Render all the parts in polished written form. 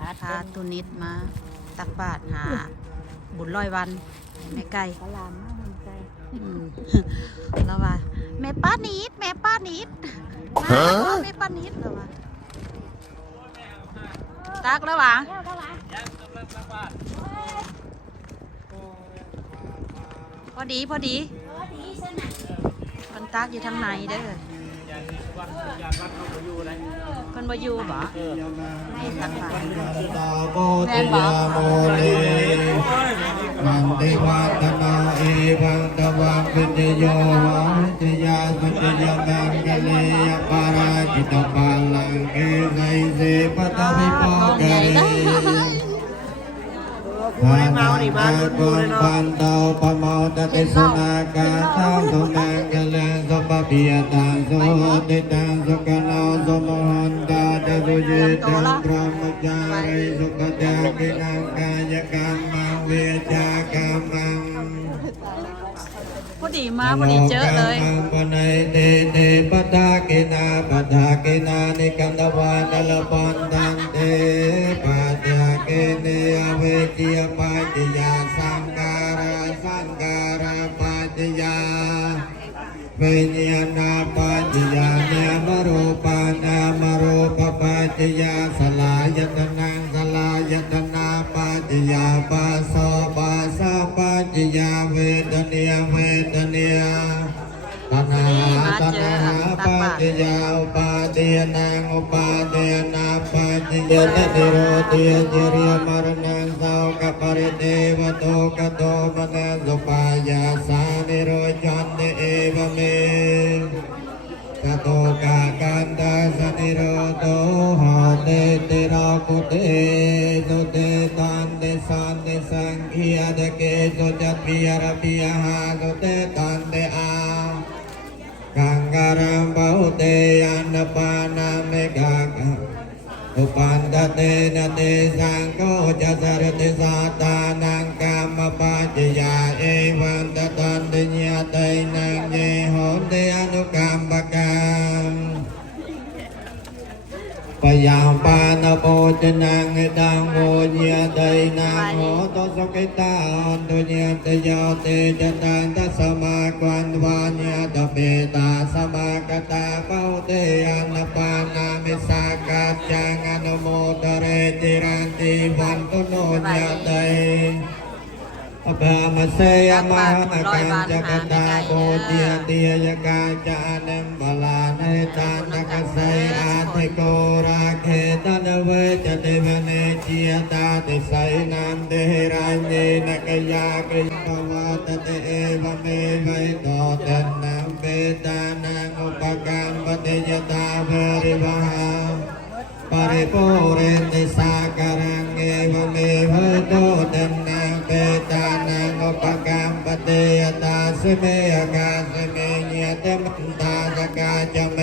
พาตุนิดมาตักบาตรหาบุญร้อยวันแม่ไก่ ตลาดมาหุ่นใจ แล้วว่าแม่ป้านิดแม่ป้านิดมาแม่ป้านิดแล้วว่าตักแล้ววะพอดีมันตักอยู่ทางไหนเด้อคนบ่อยู่บ่ให้ตักบาตรแม่นบ่ มันเดวัตนาเอวังตวังปิจโยวะจยาสุจยมังกะเลยปาราจิตปาลังเอไนเสปตวิปกะเรภานาบุญปันเตาปะเมาตติสุนากาตังสุนังกะลังสุปปิยตังสุติตังสุกะนาสุมหันตาเตสุจิตังพระมจาริสุขตังกินังกายกรรมังเวจากรรมัง พอดีมาพอดีเจอเลย ปนัยเตเตปตากินาปตากินานิกันตวานลปันตันเตปตากิเนอเวจิยปัจจยาสังการะปัจจยาเวญญาณปัจจยานามรูปานามรูปปัจจยาสลายตนังสลายตนาปัจจยาปัสสะปัสสะปัจจยาเวทเนียเวทเนียตัณหาตัณหาปัจจยาอุปาเดนังอุปาเดนาปัจจยตติโรติจริยมรณังสาวกปริเทวโตกโตมนัสสุปายาสานิโรจันเตเอวเมกโตกากันตาสนิโรโตหะเตติราคุเตสุเตตันเตสันเตสังขียเดเกสุจัตปิยรปิยหาสุเตตันเตอากังการัมบาหุเตยันปานาเมกากัอุปันตเตนะเตสังโฆจะสรติสัตตานังกามปัจจยาเอวันตตันติญาไตนังเยโหติอนุกรรมปกังปยามปานโปจนังตังโมญาไตนังโหตสุขิตาอันตุญาตโยเตจตันตัสมาควันวาญาตเปตาสมากตาเปาเตอันปานามิสากัจจังอนุโมทเรติรันติวันตุโนญาไตอภามเสยมหากันจักตาโพธิเตียกาจานัมบาลาเนตานกเสยอาทิโกราเคตันเวจเตวเนจิยตาติไสนันเดรัญเนนกยากิปวัตเตเอวเมไวโตเตนัมเปตานังอุปกรรมปฏิยตาเวริวหาปริปุเรนติสาการังเอวเมภโตเตนังเปตานังอุปกรรมปฏิยตาสเมยกาสเมญยเตมันตาสกาจเม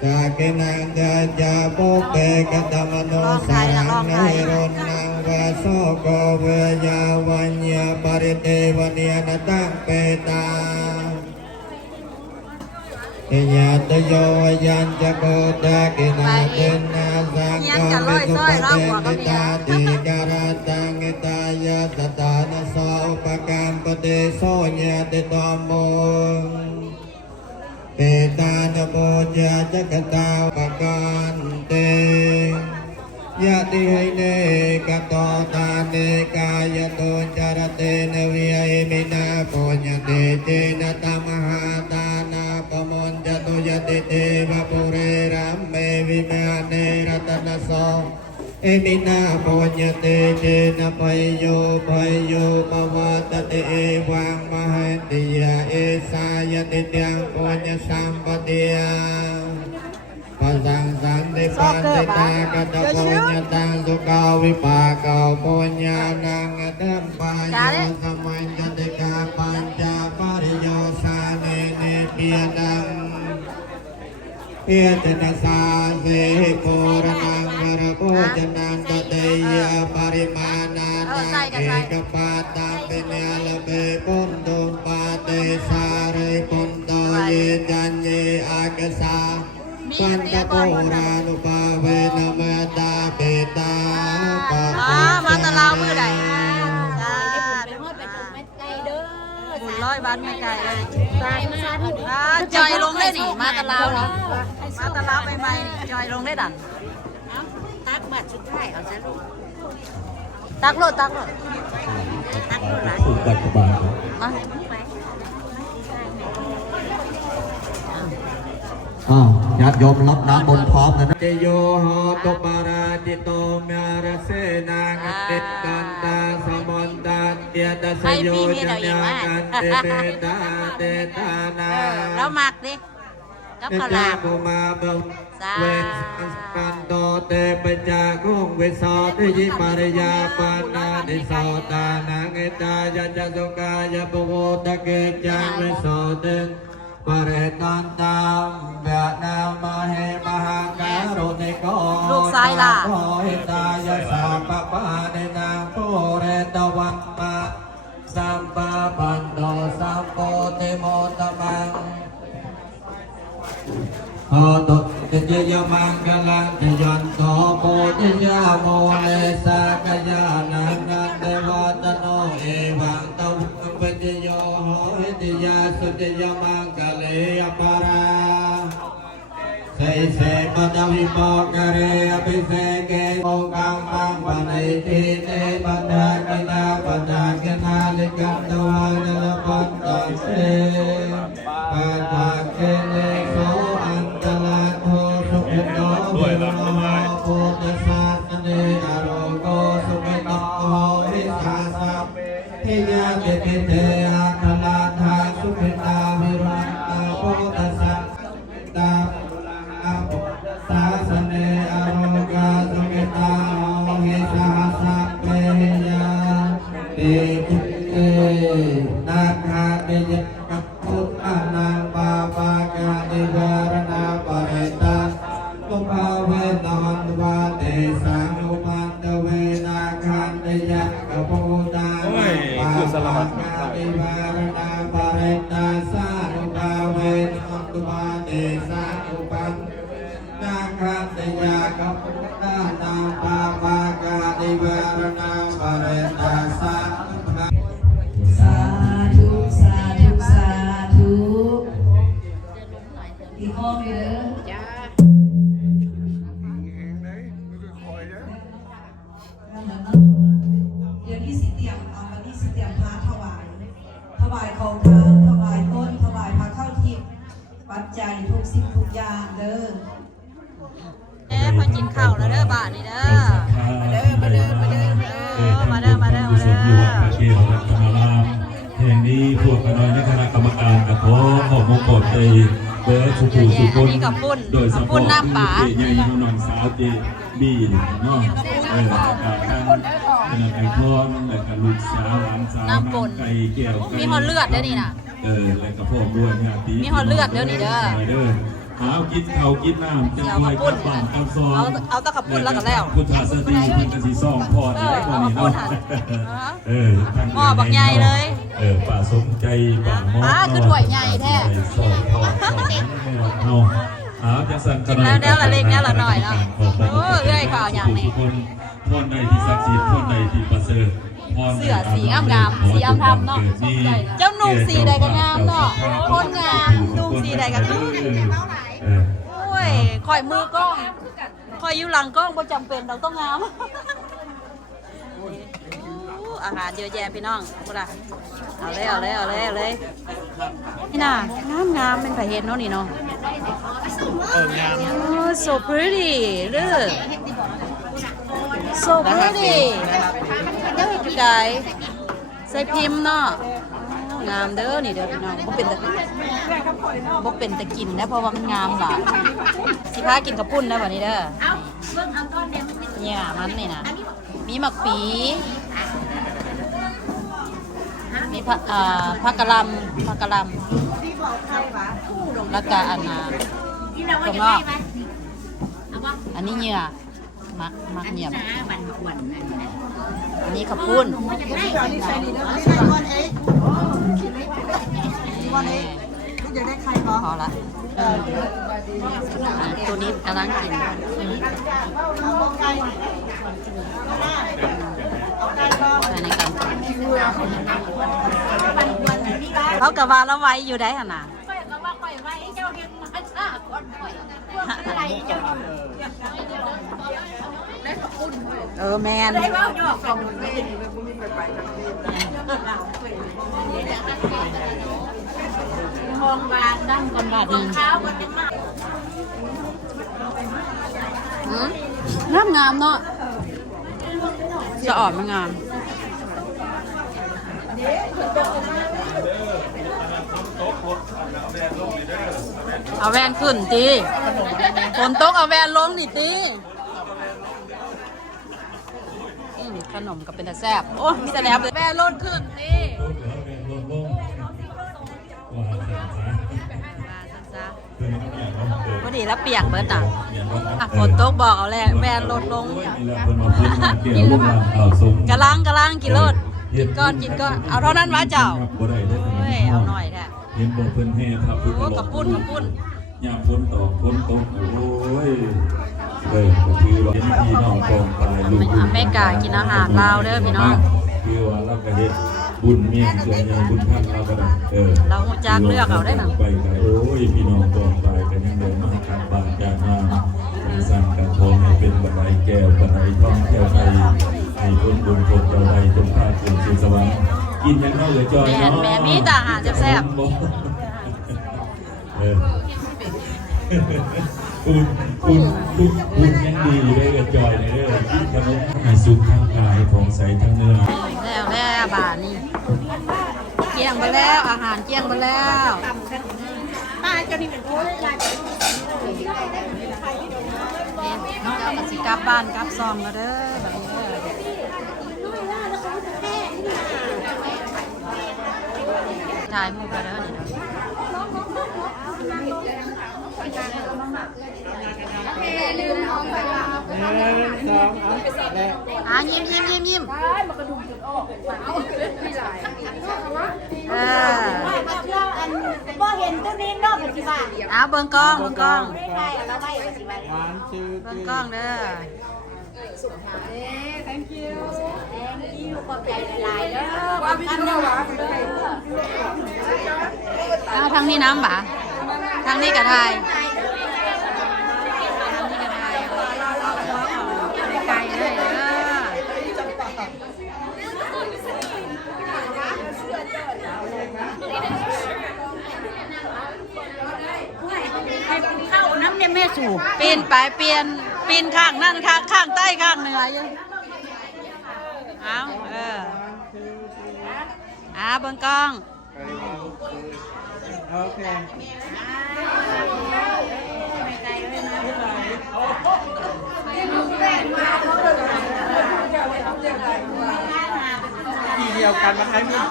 สากินังกาจาปุเปกตมโนสารังเนรนังวาโสโกเวยาวัญญาปริเทวเนียนตังเปตาญาตโยยันจะโกตะกินาเตนะสังฆามิสุปเตนิตาติการาตังอิตายะตตานะโสปกรรมปเตโสญาติตโมเปตานะโมจาจักตาปกันเตยะติให้เนกตตาเนกายโตจารเตนวิยมินาปุญญเตเจนะตมหาตานาปมนจตุยติเตวะปุเรรัมเมวิมาเนรัตนโสเอมินาปุญญเตเจนะปยโยปวัตเตเอวังมหันติยาเอสายติยังปุญญสัมปติยังปัสสังสันติปันติตากตปุญญตังสุขาวิปากาปุญญานังอัตถัมปายโยสมัญจติกาปัญจปริโยสาเนเนเปียนังเปียตนะสาเสปุรนังวรโภจนันตเตยะปริมาณานังเอกปาตังเป็นยาลเบปุนตุปาเตสาเรปุนโตเยจันเยอากสาปันตโตรานุภาเวนะเมตตาเปตา อยบ้านแม่ไก่เลยจอยลงได้นี่มาตะลาวนี่มาตะลาวใหม่ๆนี่จอยลงได้ดัน ตักบาทชุดไทยเอาซะลูก ตักโลดตักโลด ตักโลดหลาย สุบัติบาล มา ญาติโยมรับน้ำบนพร้อมกันนะเจโยโหตุปาราจิโตเมรเสนาเกตันตาสมันตันเดียตสโยจญากันเตเปตาเตตานา แล้วหมักดิกับข้าวหลาม ภูมาเบลเวสัสกันโตเตปจากุงเวสอทิยิปริยาปานานิโสตานังเอตายะจัสุกายะปุโกตะเกจังเวโสติงปะเรตันตังเบนามะเฮมหังการุณิโก ลูกซ้ายล่ะ โอหิตายะสัพปะเนนาโปเรตวันมะสัมปะปันโตสัมโพธิโมตมังโหตุเจยมังกลังเจยันโตโพธิยาโมเลสากยานังนันเทวตโนเอวังตวุปเจโยโหติยาสุเจยมังกะเลยปาราเสเสปดวิปกเรอภิเสเกโมกังปังปะเนติเตปดากินาปดากินาลิกันตวานลปันตันเตปดาเกเนโสอันตลาโทสุขิโตวิโรปุตตสัสเนอโรโกสุขิโตวิสาสัพทิยาเตปิเตอาคลาทาสุขิตาวิรันตาปุตตสัสตาสาสเนอโรกาสุขิตาโอหิสาสัพเพยาเตจิเตนาคาเตยกัปพุทธานังปาปากาเดวารณาปะเรตังตุภาเวนันวาเตสังอุปันตเวนาคันเตยะกัปพุทธานังปาปากาเดวารณาปะเรตังสานุภาเวนันวาเตสังอุปันนาคันเตยะกัปพุทธานังปาปากาเดวารณาปะเรตังสานุภา สาธุสาธุสาธุอีกห้องนึงจ้าเดี๋ยวนี้สิเตรียมเอาวันนี้สิเตรียมพระถวายของทานถวายต้นถวายพระเข้าทิพย์ปัจจัยทุกสิ่งทุกอย่างเด้อ พอกินข้าวแล้วเด้อบ้านนี่เด้อมาเด้อมาเด้อมาเด้อมาเด้อ สุขอยู่กับเกี่ยวกับธรรมรามแห่งนี้พวกคณะคณะกรรมการกับพ่อของมงคลเตยเบิร์ดสุขุสุขนโดยเฉพาะเจยยน้องสาวเจบีเนาะการคณะกรรมการและกับลูกสาวหลานสาวไก่เกี่ยว มีหอเลือดเด้อนี่น่ะ และกับพ่อด้วยงานตี มีหอเลือดเด้อนี่เด้อ หากินข้าวกินน้ำจะคอยกับบ้านกับซอย เอาตะขับปุ่นแล้วก็แล้ว พุทธศาสนาเป็นกระสีซองพอดแล้วก็นี่เนาะหม้อบักใหญ่เลย ป่าสมใจป่าหม้อ คือถ้วยใหญ่แท้ ซองพอดซองเนาะจะสั่ง กินแล้วเดี๋ยวละเล็กเดี๋ยวละหน่อยเนาะโอ้เอ้ยข่าวอย่างนี้ ทุกคนพรใดที่ศักดิ์สิทธิ์พรใดที่ประเสริฐ เสื้อสีงามๆสีอำธรรมเนาะเจ้านุ่งสีใดก็งามเนาะคนงามนุ่งสีใดก็งามโอ้ยคอยมือกล้องคอยอยู่หลังกล้องบ่จำเป็นเราต้องงามอาหารเยอะแยะพี่น้องกูล่ะเอาเลยเอาเลยเอาเลยเอาเลยนี่น่ะงามเป็นไผเห็นเนาะนี่เนาะso pretty look so pretty พี่ไก่ใส่พิมพ์เนาะงามเด้อนี่เด้อพี่น้องบ่เป็นตะกินนะเพราะว่ามันงามหลายสิพากินกับปุ้นได้บ่นี่เด้อเนี่ยมันนี่นะมีหมักปีมีผักกะหล่ำแล้วก็อันน่ะถั่วงอกอันนี้เหยื่อมักเหยื่ออันนี้ขับปุ้นพอละตัวนี้กำลังกินอันนี้กัน เขากะว่าละไว้อยู่ได้หั่นน่ะแมนมองบางดั้งก่อนบาทหนึ่งงามเนาะจะอ่อนมางามเอาแวนขึ้นตีฝนตกเอาแวนลงดิตีขนมกับเป็นแต่แซ่บโอ้มีแต่แนบเลยแวนลดขึ้นตีพอดีแล้วเปียกเบิร์ดฝนตกบอกเอาแล้วแวนลดลงกะลังกินรถกินก้อนเอาเท่านั้นวะเจ้าเอาหน่อยแท้เห็นบอกเพิ่นแห่ครับ โอ้กับปุ้นยามพ้นตกโอ้ยก็คือว่าเห็นพี่น้องกองตายลูกอเมริกากินอาหารลาวเด้อพี่น้องคือว่าเราก็เฮ็ดบุญเมียนเสียอย่างบุญท่านเราก็ได้เราหูจักเลือกเอาได้น่ะไปกันโอ้ยพี่น้องกองตายกันยังเดินมากันบ้านจากมาสั่งกันทองให้เป็นบันไดแก้วบันไดทองแก้วไทยให้คนบุญคนเจ้าใดจงพาถึงสู่สวรรค์กินยังน้อยเหลือจอยเนาะแม่มีแต่อาหารแซ่บคุณยังดีได้กับจอยในเรื่องที่ทำให้สุขทางกายของใสทั้งเนื้อแล้วบาทนี่เกี่ยงไปแล้วอาหารเกี่ยงไปแล้วป้าเจ้านี่เป็นผู้ใหญ่น้องเจ้ากับสิกลับบ้านกลับซองก็เด้อแบบนี้ถ่ายรูปไปเด้อยิ้มบ่เห็นตัวนี้นอกจากที่บ้านเบิ่งกล้องไม่ได้แล้วไม่ว่าสิบ้านเบิ่งกล้องเด้อthank you ขอบใจหลายๆเด้อว่าพี่น้องว่าทางนี้น้ำบ่ทางนี้กระทายไก่เลยเด้อเข้าน้ำเนี่ยแม่สูบปีนไปปีนข้างนั่นข้างใต้ข้างเหนือยังเบิ่งกล้องโอเคทีเดียวกันมาให้มึง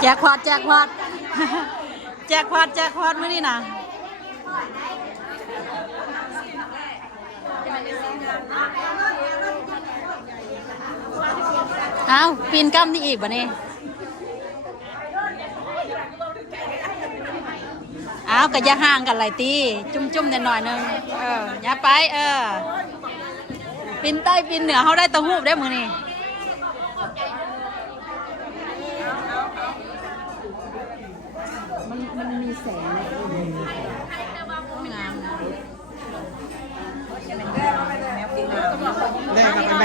แจกควอดมื้อนี้นะปีนกั้มนี่อีกบ่นี่ก็อย่าห่างกันหลายตีจุ่มๆหน่อยนึงอย่าไปปีนใต้ปีนเหนือเขาได้ตะหูบได้มื้อนี้มันมีแสงงามแลกกันไปไหม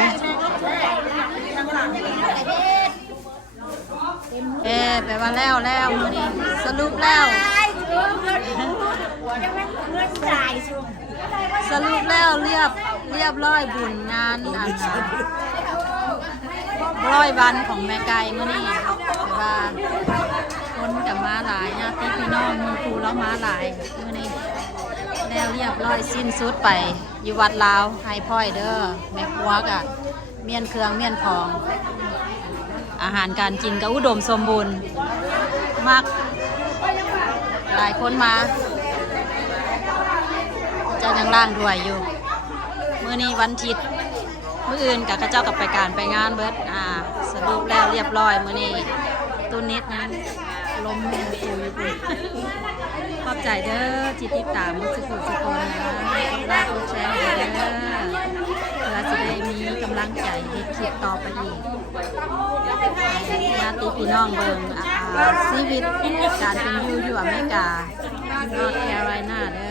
ไปว่าแล้วมื้อนี้สรุปแล้วเรียบร้อยบุญงาน100 วันของแม่ไก่มื้อนี้แต่ว่าคนกับมาหลายญาติพี่น้องมูครูแล้วมาหลายมื้อนี้แล้วเรียบร้อยสิ้นสุดไปอยู่วัดลาวไฮพ่อยเด้อแม่ครัวกะเมียนเครื่องเมียนของอาหารการกินก็อุดมสมบูรณ์มากหลายคนมาเจ้ายังล่างด้วยอยู่มื้อนี้วันอาทิตย์มื้ออื่นกับข้าเจ้ากับไปการไปงานเบิดสรุปแล้วเรียบร้อยมื้อนี้ตุนนิดนั้นล้มมือคุยขอบใจเด้อที่ติดตามสุขุสุคนนะกดไลค์กดแชร์เด้อเพื่อจะได้มีกำลังใจให้คลิปต่อไปอีก ติพี่น้องเบิ่งชีวิตการเป็นอยู่อเมริกานอร์ทแคโรไลนาเด้อ